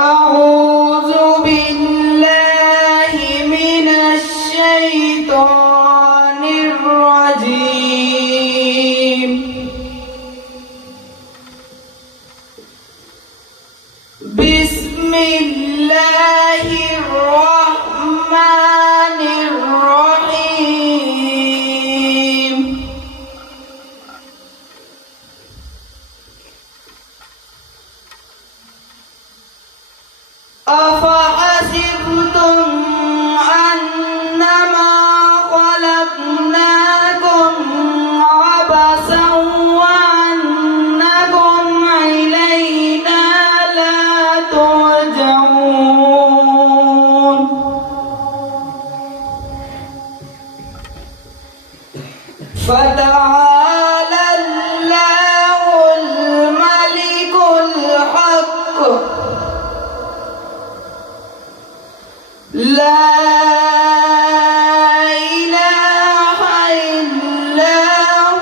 أعوذ بالله من الشيطان الرجيم. بسم الله الرحمن الرحيم. أفحسبتم أنما خلقناكم عبثا وأنكم إلينا لا ترجعون. فتعالى الله الملك الحق لا إله إلا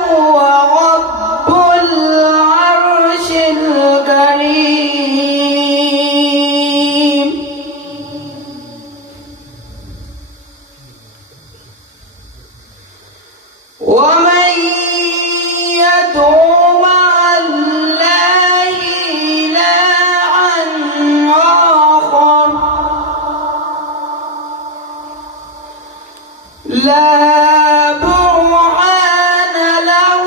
هو رب العرش الكريم. ومن يدعو مع الله إلها آخر لا برهان له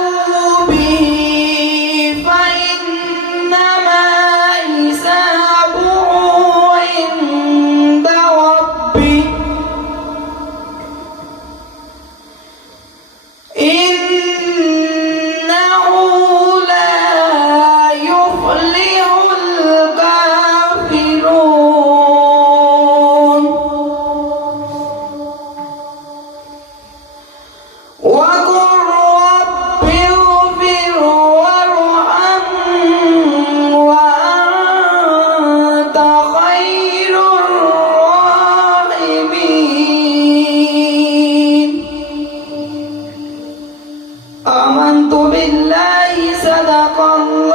به فإنما حسابه عند ربه إنه لا يفلح الكافرون. وقل رب اغفر وارحم وأنت خير الراحمين. آمنت بالله صدق الله